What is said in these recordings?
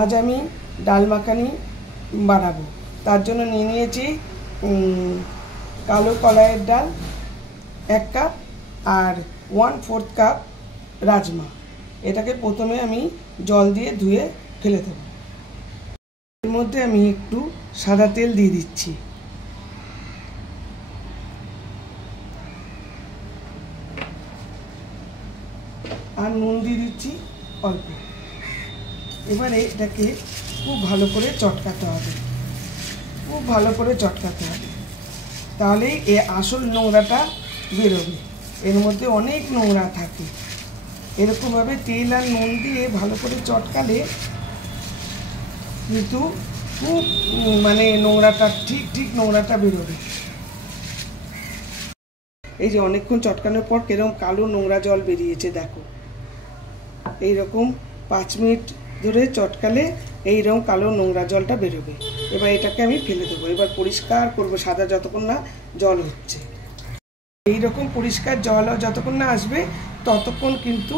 আজ আমি ডাল মাখানি বানাবো। তার জন্য নিয়ে নিয়েছি কালো কলাইয়ের ডাল 1 কাপ আর 1/4 কাপ রাজমা। এটাকে প্রথমে আমি জল দিয়ে ধুয়ে ফেলে দেব। এর মধ্যে আমি একটু সাদা তেল দিয়ে দিচ্ছি। আর নুন দিয়ে দিচ্ছি অল্প। এবারে এটাকে খুব ভালো করে চটকাতে হবে, খুব ভালো করে চটকাতে হবে, তাহলেই এর আসল নোংরাটা বেরোবে। এর মধ্যে অনেক নোংরা থাকে। এরকমভাবে তেল আর নুন দিয়ে ভালো করে চটকালে কিন্তু খুব নোংরাটা ঠিক নোংরাটা বেরোবে। এই যে অনেকক্ষণ চটকানোর পর কিরকম কালো নোংরা জল বেরিয়েছে, দেখো। এইরকম 5 মিনিট ধরে চটকালে এইরকম কালো নোংরা জলটা বেরোবে। এবার এটাকে আমি ফেলে দেবো। এবার পরিষ্কার করব, সাদা যতক্ষণ না জল হচ্ছে। এইরকম পরিষ্কার জল যতক্ষণ না আসবে ততক্ষণ কিন্তু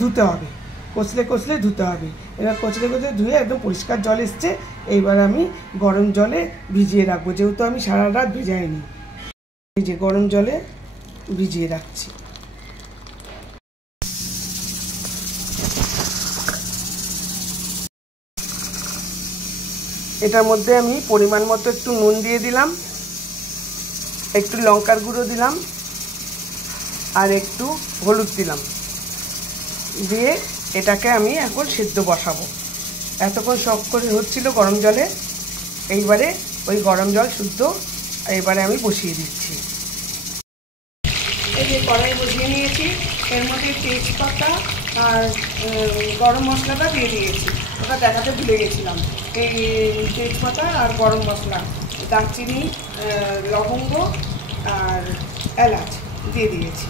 ধুতে হবে, কচলে ধুতে হবে। এবার কচলে ধুয়ে একদম পরিষ্কার জল এসছে। এইবার আমি গরম জলে ভিজিয়ে রাখবো, যেহেতু আমি সারা রাত ভিজাইনি। এই যে গরম জলে ভিজিয়ে রাখছি। এটার মধ্যে আমি পরিমাণ মতো একটু নুন দিয়ে দিলাম, একটু লঙ্কার গুঁড়ো দিলাম আর একটু হলুদ দিলাম। দিয়ে এটাকে আমি এখন সেদ্ধ বসাবো। এতক্ষণ শক করে হচ্ছিল গরম জলে। এইবারে ওই গরম জল শুদ্ধ এবারে আমি বসিয়ে দিচ্ছি। এই যে কড়াই বসিয়ে নিয়েছি, এর মধ্যে তেজপাতা আর গরম মশলাটা দিয়ে দিয়েছি। ওটা দেখাতে ভুলে গেছিলাম। এই তেজপাতা আর গরম মশলা, দারচিনি, লবঙ্গ আর এলাচ দিয়ে দিয়েছি।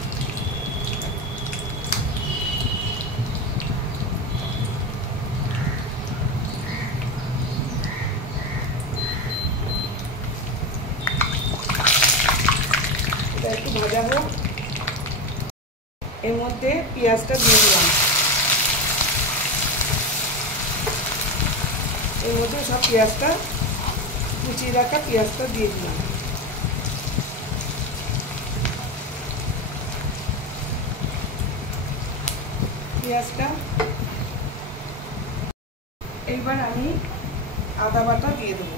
এটা একটু ভাজা হোক। এর মধ্যে পেঁয়াজটা দিয়ে দিলাম। এর মধ্যে সব পেঁয়াজটা, কুচিয়ে রাখা পেঁয়াজটা দিয়ে দিলাম। পেঁয়াজটা এইবার আমি আদা বাটা দিয়ে দেবো।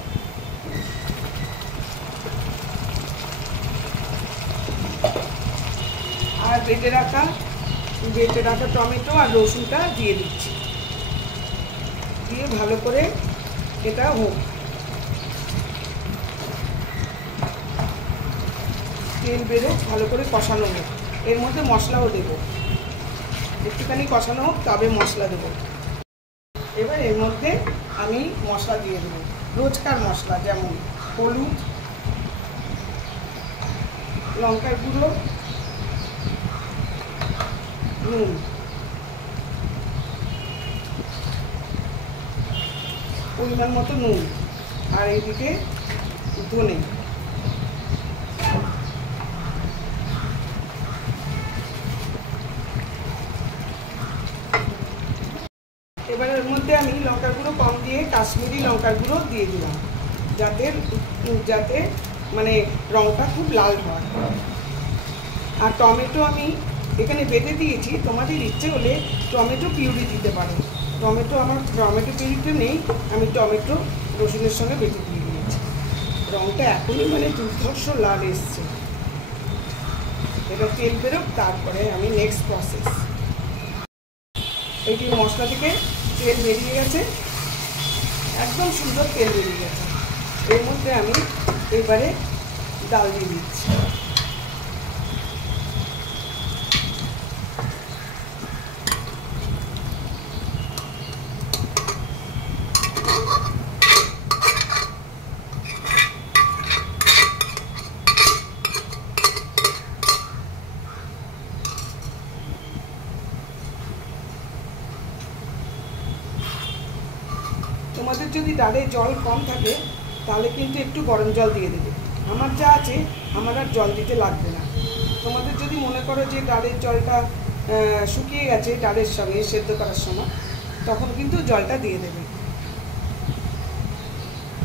আর বেটে রাখা টমেটো আর রসুনটা দিয়ে দিচ্ছি। দিয়ে ভালো করে এটা হোক, তেল বেরো, ভালো করে কষানো হোক। এর মধ্যে মশলাও দেবো, একটুখানি কষানো হোক, তবে মশলা দেবো। এবার এর মধ্যে আমি মশলা দিয়ে দেবো, রোজকার মশলা, যেমন হলুদ, লঙ্কার গুঁড়ো, নুন, পরিমাণ মতো নুন, আর এইদিকে ধনে। এবার এর মধ্যে আমি লঙ্কার গুঁড়ো কম দিয়ে কাশ্মীরি লঙ্কার গুঁড়ো দিয়ে দিলাম, যাতে রঙটা খুব লাল হয়। আর টমেটো আমি এখানে বেটে দিয়েছি, তোমাদের ইচ্ছে হলে টমেটো পিউরি দিতে পারো। আমার টমেটো পিউরিটা নেই, আমি টমেটো রসুনের সঙ্গে বেটে দিয়ে দিয়েছি। রঙটা এখনই দুর্ধর্ষ লাল এসছে। এটা তেল বেরোক, তারপরে আমি নেক্সট প্রসেস। এইটি মশলা থেকে তেল বেরিয়ে গেছে, একদম সুন্দর তেল বেরিয়ে গেছে। এর মধ্যে আমি এবারে ডাল দিয়ে দিচ্ছি। তোমাদের যদি ডালে জল কম থাকে তাহলে কিন্তু একটু গরম জল দিয়ে দেবে। আমার যা আছে, আমার আর জল দিতে লাগবে না। তোমাদের যদি মনে করো যে ডালের জলটা শুকিয়ে গেছে ডালের সঙ্গে সেদ্ধ করার সময়, তখন কিন্তু জলটা দিয়ে দেবে।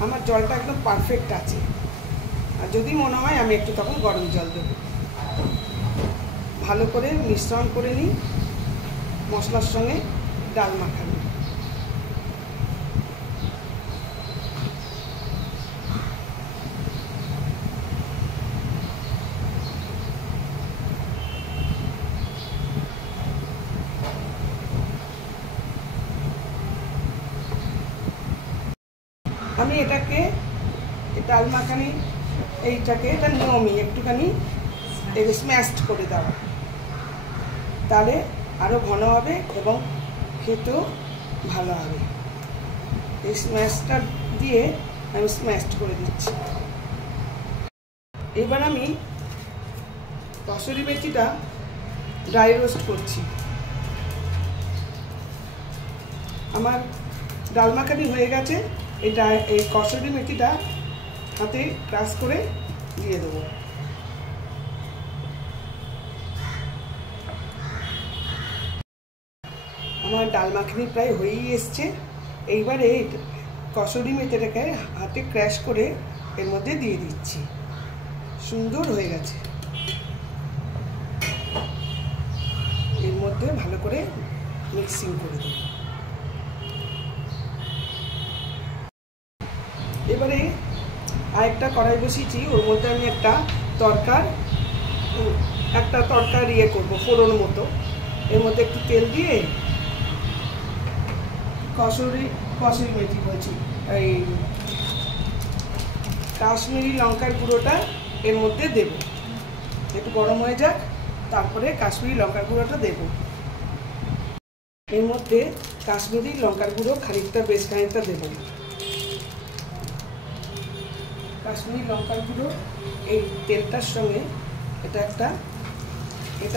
আমার জলটা একদম পারফেক্ট আছে, আর যদি মনে হয় আমি একটু তখন গরম জল দেবো। ভালো করে মিশ্রণ করে নিই মশলার সঙ্গে ডাল মাখানো। আমি এটাকে ডাল মাখানি এইটাকে এটা নিয়মই একটুখানি স্ম্যাশড করে দেওয়া, তাহলে আরও ঘন হবে এবং খেতেও ভালো হবে। এই স্ম্যাশটা দিয়ে আমি স্ম্যাশড করে দিচ্ছি। এবার আমি কসুরি মেথিটা ড্রাই রোস্ট করছি। আমার ডাল মাখানি হয়ে গেছে। এই কসুরি মেথিটা হাতে ক্রাশ করে দিয়ে দেবো। আমার ডাল মাখানি প্রায় হয়েই এসছে। এইবারে কসুরি মেথিটাকে হাতে ক্র্যাশ করে এর মধ্যে দিয়ে দিচ্ছি। সুন্দর হয়ে গেছে। এর মধ্যে ভালো করে মিক্সিং করে দেব। এবারে আরেকটা কড়াই বসিয়েছি, ওর মধ্যে আমি একটা তরকার ইয়ে করবো ফোড়ন মতো। এর মধ্যে একটু তেল দিয়ে কসুরি মেথি বলছি, এই কাশ্মীরি লঙ্কার গুঁড়োটা এর মধ্যে দেব। একটু গরম হয়ে যাক, তারপরে কাশ্মীরি লঙ্কার গুঁড়োটা দেব। এর মধ্যে কাশ্মীরি লঙ্কার গুঁড়ো বেশ খানিকটা দেব। কাশ্মীরি লঙ্কার গুঁড়ো এই তেলটার সঙ্গে এটা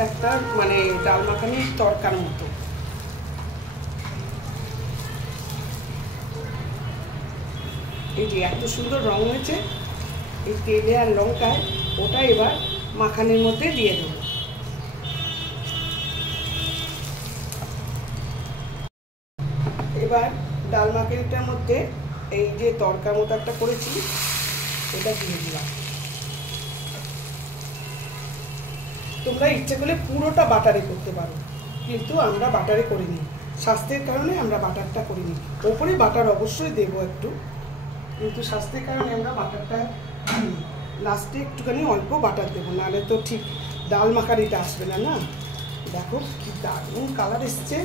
একটা মানে ডাল মাখানির তরকার মতো। এই যে এত সুন্দর রং হয়েছে এই তেলে আর লঙ্কায়, ওটা এবার মাখানির মধ্যে দিয়ে দেব। এবার ডাল মাখানিটার মধ্যে এই যে তরকার মতো একটা করেছি এটা দিয়ে দিলাম। তোমরা ইচ্ছে করলে পুরোটা বাটারে করতে পারো, কিন্তু আমরা বাটারে করিনি। স্বাস্থ্যের কারণে আমরা বাটারটা করিনি। ওপরে বাটার অবশ্যই দেবো একটু, কিন্তু স্বাস্থ্যের কারণে আমরা বাটারটা লাস্টে একটুখানি অল্প বাটার দেবো, নাহলে তো ঠিক ডাল মাখানিটা আসবে না। না, দেখো কি দারুণ কালার এসছে,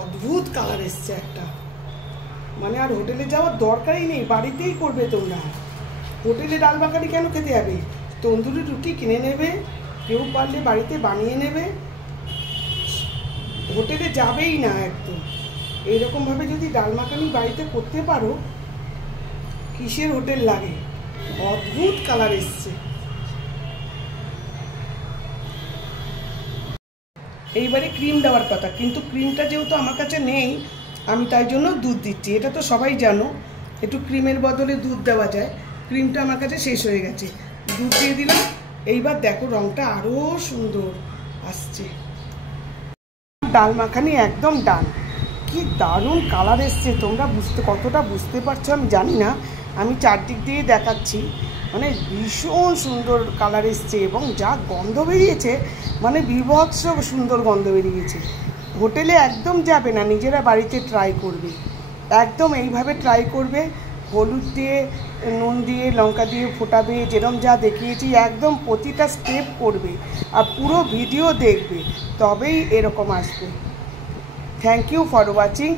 অদ্ভুত কালার এসছে একটা। মানে আর হোটেলে যাওয়ার দরকারই নেই, বাড়িতেই করবে তোমরা। হোটেলে ডাল মাখানি কেন খেতে যাবে? তন্দুরি রুটি কিনে নেবে, কেউ পারলে বাড়িতে বানিয়ে নেবে, হোটেলে যাবেই না একদম। এইরকমভাবে যদি ডাল মাখানি বাড়িতে করতে পারো, কিসের হোটেল লাগে? অদ্ভুত কালার এসছে। এইবারে ক্রিম দেওয়ার কথা, কিন্তু ক্রিমটা যেহেতু আমার কাছে নেই, আমি তাই জন্য দুধ দিচ্ছি। এটা তো সবাই জানো, একটু ক্রিমের বদলে দুধ দেওয়া যায়। ক্রিমটা আমার কাছে শেষ হয়ে গেছে, দুধ দিয়ে দিলাম। এইবার দেখো রংটা আরও সুন্দর আসছে। ডাল মাখানি একদম ডান। কি দারুণ কালার এসছে, তোমরা কতটা বুঝতে পারছো আমি জানি না। আমি চারদিক দিয়ে দেখাচ্ছি, মানে ভীষণ সুন্দর কালার এসছে এবং যা গন্ধ বেরিয়েছে, মানে বীভৎস সুন্দর গন্ধ বেরিয়েছে। হোটেলে একদম যাবে না, নিজেরা বাড়িতে ট্রাই করবে। একদম এইভাবে ট্রাই করবে, হলুদ দিয়ে নুন দিয়ে লঙ্কা দিয়ে ফোটাবে, যেরকম যা দেখিয়েছি একদম প্রতিটা স্টেপ করবে আর পুরো ভিডিও দেখবে, তবেই এরকম আসবে। Thank you for watching.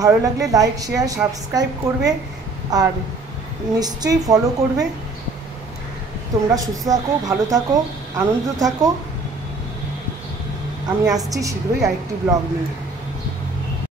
ভালো লাগলে লাইক শেয়ার সাবস্ক্রাইব করবে আর নিশ্চয়ই ফলো করবে। তোমরা সুস্থ থাকো, ভালো থাকো, আনন্দ থাকো। আমি আসছি শীঘ্রই আরেকটি ব্লগ নিয়ে।